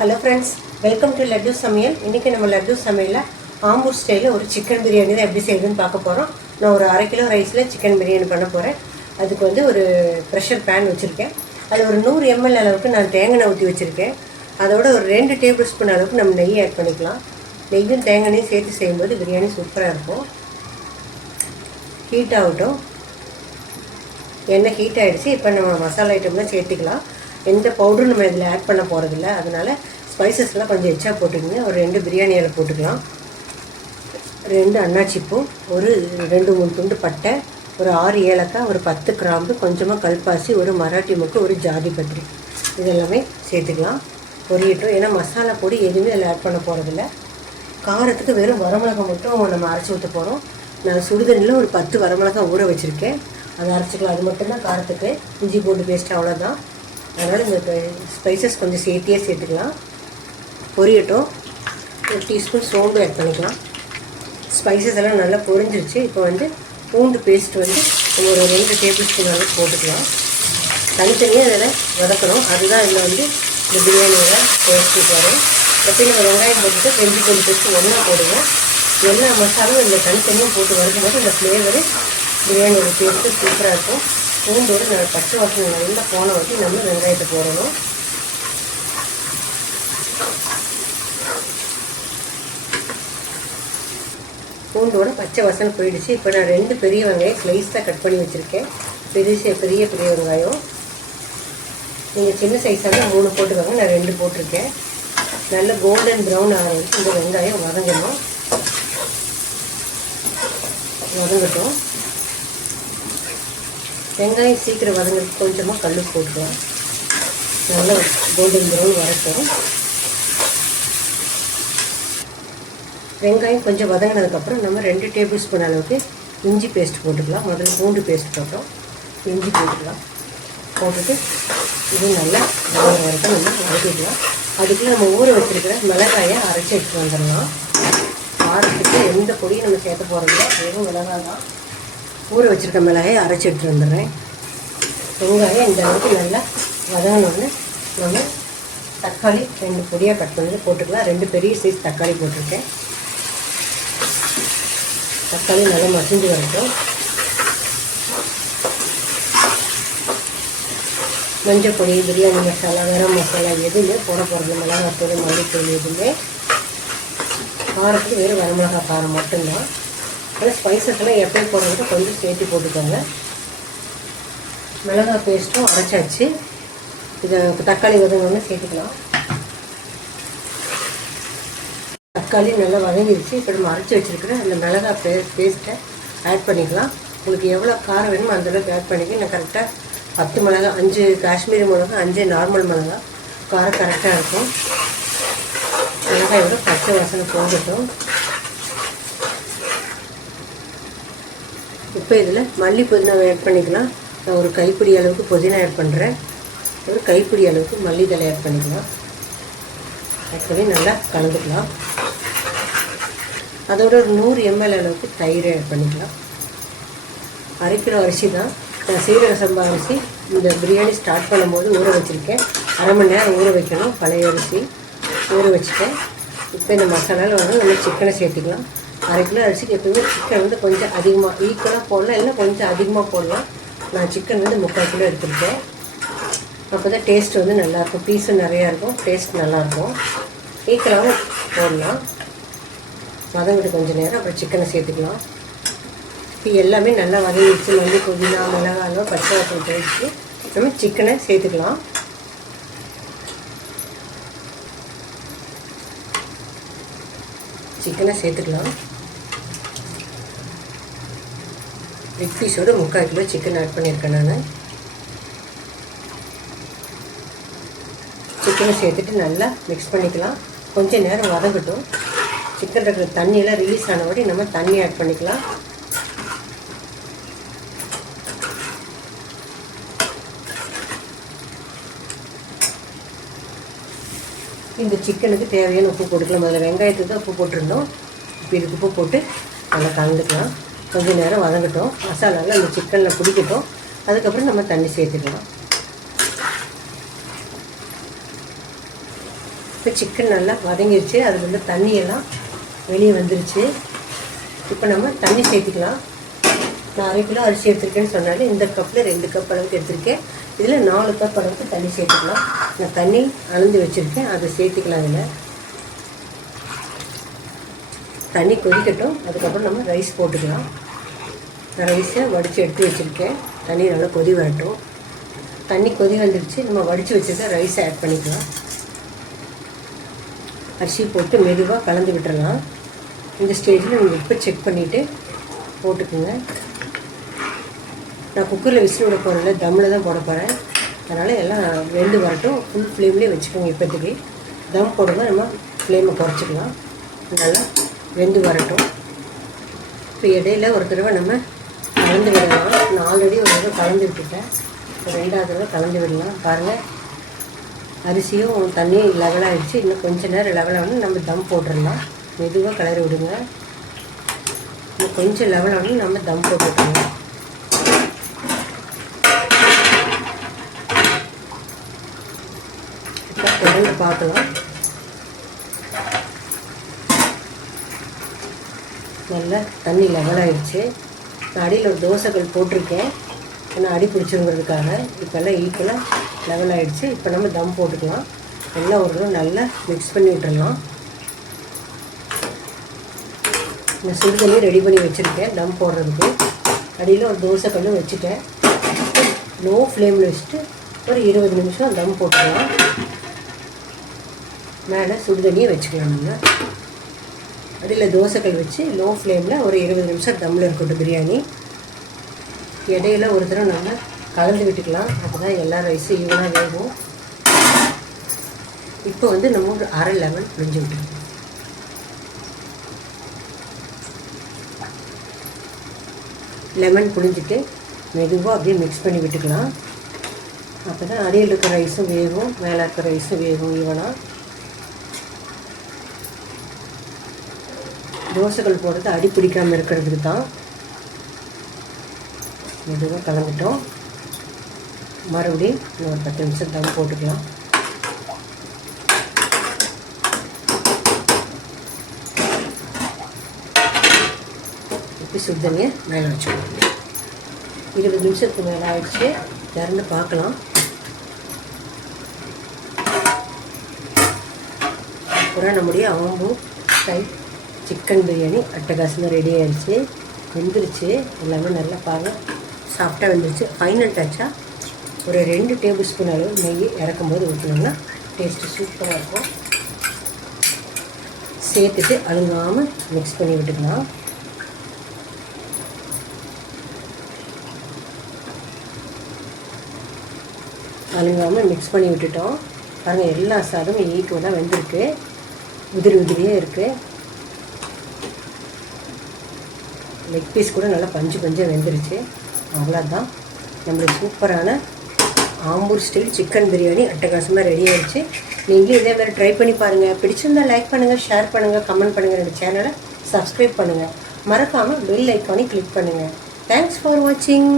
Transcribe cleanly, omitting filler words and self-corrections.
Hello friends, welcome to laddu சமையல். இன்றைக்கி நம்ம லட்டு சமையலில் ஆம்பூர் ஸ்டைலில் ஒரு சிக்கன் பிரியாணி தான் எப்படி செய்யுதுன்னு பார்க்க போகிறோம். நான் ஒரு 1/2 கிலோ ரைஸில் சிக்கன் பிரியாணி பண்ண போகிறேன். அதுக்கு வந்து ஒரு ப்ரெஷர் பேன் வச்சுருக்கேன். அது ஒரு 100 ml அளவுக்கு நான் தேங்காய் ஊற்றி வச்சுருக்கேன். அதோட ஒரு 2 டேபிள் ஸ்பூன் அளவுக்கு நம்ம நெய் ஆட் பண்ணிக்கலாம். நெய்யும் தேங்காயும் சேர்த்து செய்யும்போது பிரியாணி சூப்பராக இருக்கும். ஹீட் ஆகட்டும். எண்ணெய் ஹீட் ஆகிடுச்சு. இப்போ நம்ம மசாலா ஐட்டம்லாம் சேர்த்துக்கலாம். எந்த பவுடரும் நம்ம இதில் ஆட் பண்ண போகிறதில்ல. அதனால் ஸ்பைசஸ்லாம் கொஞ்சம் எச்சா போட்டுக்கோங்க. ஒரு 2 பிரியாணி இலை போட்டுக்கலாம், 2 அன்னாச்சிப்பூ, ஒரு 2-3 துண்டு பட்டை, ஒரு 6 ஏலக்காய், ஒரு 10 கிராம்பு, கொஞ்சமாக கல்பாசி, ஒரு மராட்டி முக்கு, ஒரு ஜாதி பத்திரி, இதெல்லாமே சேர்த்துக்கலாம். பொரியட்டும். ஏன்னா மசாலா பொடி எதுவுமே அதில் ஆட் பண்ண போகிறதில்ல. காரத்துக்கு வெறும் வரமிளகாய் மட்டும் நம்ம அரைச்சி ஊற்ற போகிறோம். நான் சுடுதண்ணியில் ஒரு 10 வரமிளகாய் ஊற வச்சுருக்கேன். அதை அரைச்சிக்கலாம். அது மட்டும்தான் காரத்துக்கு. இஞ்சி பூண்டு பேஸ்ட் அவ்வளோதான். அதனால் இந்த ஸ்பைசஸ் கொஞ்சம் சேர்த்துக்கலாம். பொரியட்டும். ஒரு டீஸ்பூன் சோம்பு ஆட் பண்ணிக்கலாம். ஸ்பைசஸ் எல்லாம் நல்லா பொரிஞ்சிருச்சு. இப்போ வந்து பூண்டு பேஸ்ட் வந்து ஒரு 2 டேபிள் ஸ்பூன் அளவுக்கு போட்டுக்கலாம். தனித்தனியாக அதில் வதக்கணும். அதுதான் இதில் வந்து இந்த பிரியாணியில் டேஸ்ட்டு வரும். எப்பயும் நம்ம வெங்காயம் போட்டுட்டு இஞ்சி பூண்டு பேஸ்ட்டு ஒன்றா போடுவோம். எல்லா மசாலும் இதில் தனித்தனியாக போட்டு வதக்கும்போது இந்த ஃப்ளேவரு பிரியாணியோட டேஸ்ட்டு சூப்பராக இருக்கும். பூண்டோடு பச்சை வாசனை நல்லா போன வரைக்கும் நம்ம வெங்காயத்தை போடணும். பூண்டோட பச்சை வாசனை போயிடுச்சு. இப்போ நான் 2 பெரிய வெங்காயம் ஸ்லைஸாக கட் பண்ணி வச்சுருக்கேன். பெரிய வெங்காயம். நீங்கள் சின்ன சைஸாக 3 போட்டுக்கோங்க. நான் 2 போட்டிருக்கேன். நல்ல கோல்டன் ப்ரௌன் ஆக வச்சு இந்த வெங்காயம் வதங்கட்டும். வெங்காயம் சீக்கிரம் வதங்கிறதுக்கு கொஞ்சமாக கல் போட்டுக்கலாம். நல்லா கோல்டன் ப்ரௌன் வரட்டும். வெங்காயம் கொஞ்சம் வதங்கினதுக்கப்புறம் நம்ம 2 டேபிள் ஸ்பூன் அளவுக்கு இஞ்சி பேஸ்ட் போட்டுக்கலாம். முதல்ல பூண்டு பேஸ்ட் போட்டோம். இஞ்சி போட்டுக்கலாம். போட்டுட்டு இது நல்லா வதங்க வரைக்கும் நம்ம வதக்கிக்கலாம். அதுக்குள்ளே நம்ம ஊற வச்சுருக்கிற மிளகாயை அரைச்சி எடுத்துகிட்டு வந்துடலாம். காரத்துக்கு எந்த பொடியும் நம்ம சேர்த்த போகிறதில்ல, வெறும் மிளகாய் தான். ஊற வச்சுருக்க மிளகாயை அரைச்சி எடுத்துகிட்டு வந்துடுறேன். வெங்காயம் இந்த அளவுக்கு நல்லா வதங்கினோன்னு நம்ம தக்காளி 2 பொடியாக கட் பண்ணி போட்டுக்கலாம். 2 பெரிய சைஸ் தக்காளி போட்டிருக்கேன். தக்காளி நல்லா மசிஞ்சு வரட்டும். மஞ்சள் பொடி, பிரியாணி மசாலா, கரம் மசாலா எதுவுமே போட போகிறது. மிளகாத்தூள், மல்லித்தூள் எதுவுமே. காரத்துக்கு வெறும் வரமிளகாய் காரம் மட்டும்தான். ஆனால் ஸ்பைசஸ் எல்லாம் எப்பயும் போடுறதுக்கு கொஞ்சம் சேர்த்து போட்டுக்கோங்க. மிளகாய் பேஸ்ட்டும் அரைச்சாச்சு. இதை தக்காளி வதங்கணும்னு சேர்த்துக்கலாம். தக்காளி நல்லா வதங்கிடுச்சு. இப்போ நம்ம அரைச்சி வச்சுருக்கிற அந்த மிளகாய் பேஸ்ட்டை ஆட் பண்ணிக்கலாம். உங்களுக்கு எவ்வளோ காரம் வேணுமோ அந்தளவுக்கு ஆட் பண்ணிக்க. நான் கரெக்டாக 10 மிளகாய், 5 காஷ்மீரி மிளகாய், 5 நார்மல் மிளகாய். காரம் கரெக்டாக இருக்கும். மிளகாயோட பச்சை வாசனை போகட்டும். இப்போ இதில் மல்லி புதினா ஆட் பண்ணிக்கலாம். நான் ஒரு கைப்பிடி அளவுக்கு புதினா ஆட் பண்ணுறேன். ஒரு கைப்பிடி அளவுக்கு மல்லி தழை ஆட் பண்ணிக்கலாம். ஆட் பண்ணி நல்லா கலந்துக்கலாம். அதோட ஒரு 100 ml அளவுக்கு தயிர் ஆட் பண்ணிக்கலாம். 1/2 கிலோ அரிசி தான். நான் சீரக சம்பா அரிசி இந்த பிரியாணி ஸ்டார்ட் பண்ணும்போது ஊற வச்சுருக்கேன். 1/2 மணி நேரம் ஊற வைக்கணும். பழைய அரிசி ஊற வச்சுட்டேன். இப்போ இந்த மசாலாவில் வந்து நம்ம சிக்கனை சேர்த்துக்கலாம். 1/2 கிலோ அரிசிக்கு எப்பவுமே சிக்கன் வந்து கொஞ்சம் அதிகமாக ஈக்குவலாக போடலாம், இல்லை கொஞ்சம் அதிகமாக போடலாம். நான் சிக்கன் வந்து 3/4 கிலோ எடுத்துருக்கேன். அப்போ தான் டேஸ்ட் வந்து நல்லாயிருக்கும். பீஸும் நிறையா இருக்கும், டேஸ்ட் நல்லாயிருக்கும். ஈக்குவலாகவும் போடலாம். வதங்கிட்டு கொஞ்சம் நேரம் அப்புறம் சிக்கனை சேர்த்துக்கலாம். இப்போ எல்லாமே நல்லா வதங்கிடுச்சு. மல்லி புதினா மிளகாய் பச்சை வாசனை போயிடுச்சு. நம்ம சிக்கனை சேர்த்துக்கலாம். பிக் பீஸோடு 3/4 கிலோ சிக்கன் ஆட் பண்ணியிருக்கேன். நான் சிக்கனை சேர்த்துட்டு நல்லா மிக்ஸ் பண்ணிக்கலாம். கொஞ்சம் நேரம் வதங்கட்டும். சிக்கன் இருக்கிற தண்ணியெல்லாம் ரிலீஸ் ஆனபடி நம்ம தண்ணி ஆட் பண்ணிக்கலாம். இந்த சிக்கனுக்கு தேவையான உப்பு போட்டுக்கலாம். முதல்ல வெங்காயத்துக்கு தான் உப்பு போட்டிருந்தோம். இப்போ இதுக்கு உப்பு போட்டு நல்லா கலந்துக்கலாம். கொஞ்சம் நேரம் வதங்கட்டும். மசாலாவில் அந்த சிக்கனில் பிடிக்கட்டும். அதுக்கப்புறம் நம்ம தண்ணி சேர்த்துக்கலாம். இப்போ சிக்கன் நல்லா வதங்கிருச்சு, அதுலேருந்து தண்ணியெல்லாம் வெளியே வந்துருச்சு. இப்போ நம்ம தண்ணி சேர்த்துக்கலாம். நான் 1/2 கிலோ அரிசி எடுத்துருக்கேன்னு சொன்னாலும் இந்த கப்பில் 2 கப் அளவுக்கு எடுத்திருக்கேன். இதில் 4 கப் அளவுக்கு தண்ணி சேர்த்துக்கலாம். நான் தண்ணி அளந்து வச்சுருக்கேன், அதை சேர்த்துக்கலாம். இதில் தண்ணி கொதிக்கட்டும், அதுக்கப்புறம் நம்ம ரைஸ் போட்டுக்கலாம். நான் ரைஸை வடித்து எடுத்து வச்சுருக்கேன். தண்ணி நல்லா கொதி வரட்டும். தண்ணி கொதி வந்துடுச்சு, நம்ம வடித்து வச்சுருக்க ரைஸை ஆட் பண்ணிக்கலாம். அரிசி போட்டு மெதுவாக கலந்து விட்டுறலாம். இந்த ஸ்டேஜில் நீங்கள் உப்பு செக் பண்ணிவிட்டு போட்டுக்குங்க. நான் குக்கரில் விசில் விட போகிறதில்ல, தம்மில் தான் போட போகிறேன். அதனால் எல்லாம் வெந்து வரட்டும். ஃபுல் ஃப்ளேம்லேயே வச்சுக்கோங்க. இப்போதைக்கு தம் போடும்போது நம்ம ஃப்ளேமை குறைச்சிக்கலாம். நல்லா வெந்து வரட்டும். இப்போ இடையில ஒரு தடவை நம்ம கலந்து விடலாம். நான் ஆல்ரெடி ஒரு தடவை கலந்து விட்டுட்டேன், 2வது தடவை கலந்து விடலாம். பாருங்கள், அரிசியும் தண்ணியும் லெவலாகிடுச்சு. இன்னும் கொஞ்சம் நேரம் லெவலாகணும், நம்ம தம் போட்டுடலாம். மெதுவாக கிளறி விடுங்க. இன்னும் கொஞ்சம் லெவலாகணும், நம்ம தம் போட்டுக்கலாம். இப்போ திறந்து பார்க்கலாம். நல்லா தண்ணி லெவலாகிடுச்சு. நான் அடியில் ஒரு தோசைகள் போட்டிருக்கேன், ஏன்னா அடி பிடிச்சிருங்கிறதுக்காக. இப்போல்லாம் ஈக்குவலாக லெவல் ஆகிடுச்சு. இப்போ நம்ம தம் போட்டுக்கலாம். எல்லாம் ஒரு தடவை நல்லா மிக்ஸ் பண்ணி விட்டுடலாம். நான் சுடு தண்ணி ரெடி பண்ணி வச்சுருக்கேன் தம் போடுறதுக்கு. அடியில் ஒரு தோசை கல் வச்சுட்டேன். லோ ஃப்ளேமில் வச்சுட்டு ஒரு 20 நிமிஷம் தம் போட்டுக்கலாம். மேலே சுடு தண்ணியை வச்சுக்கலாம். நம்ம அடியில் தோசைக்கல் வச்சு லோ ஃப்ளேமில் ஒரு 20 நிமிஷம் தம்மில் இருக்கட்டும் பிரியாணி. இடையில ஒரு தடவை நம்ம கலந்து விட்டுக்கலாம். அப்போ தான் எல்லா ரைஸும் ஈவனாக வேகும். இப்போ வந்து நம்ம ஒரு 1/2 லெமன் புழிஞ்சு விட்டுருக்கோம். லெமன் புழிஞ்சிட்டு மெதுவாக அப்படியே மிக்ஸ் பண்ணி விட்டுக்கலாம். அப்போ தான் அடியில் இருக்கிற ரைஸும் வேகும், மேலே இருக்கிற ரைஸும் வேகும் ஈவனாக. தோசைகள் போடுறது அடி பிடிக்காமல் இருக்கிறதுக்கு தான். மெதுவாக கலந்துட்டோம். மறுபடியும் இன்னொரு 10 நிமிஷம் தம் போட்டுக்கலாம். இப்போ சுடு தண்ணியை மேலே வச்சுக்கணும். 20 நிமிஷத்துக்கு மேலே ஆகிடுச்சு. திறந்து பார்க்கலாம். அப்புறம் நம்முடைய ஆம்பூர் ஸ்டைல் சிக்கன் பிரியாணி அட்டகாசமாக ரெடி ஆகிடுச்சு. வெந்துருச்சு. எல்லாமே நல்லா பாருங்கள், சாஃப்டாக வெந்துருச்சு. ஃபைனல் டச்சாக ஒரு 2 டேபிள் ஸ்பூன் அளவு நெய் இறக்கும்போது ஊற்றினோம்னா டேஸ்ட்டு சூப்பராக இருக்கும். சேர்த்துட்டு அழுங்காமல் மிக்ஸ் பண்ணி விட்டுக்கலாம். அழுங்காமல் மிக்ஸ் பண்ணி விட்டுட்டோம். பாருங்கள், எல்லா சாதமும் ஈக்குவலாக வெந்திருக்கு. உதிரியே இருக்குது. லெக் பீஸ் கூட நல்லா பஞ்சாக வெந்துருச்சு. அவ்வளோதான், நம்மளுக்கு சூப்பரான ஆம்பூர் ஸ்டைல் சிக்கன் பிரியாணி அட்டகாசமாக ரெடி ஆகிடுச்சு. நீங்களும் இதே மாதிரி ட்ரை பண்ணி பாருங்கள். பிடிச்சிருந்தால் லைக் பண்ணுங்கள், ஷேர் பண்ணுங்கள், கமெண்ட் பண்ணுங்கள். என்னோடய சேனலை சப்ஸ்கிரைப் பண்ணுங்கள். மறக்காமல் பெல் ஐக்கானை கிளிக் பண்ணுங்கள். தேங்க்ஸ் ஃபார் வாட்சிங்.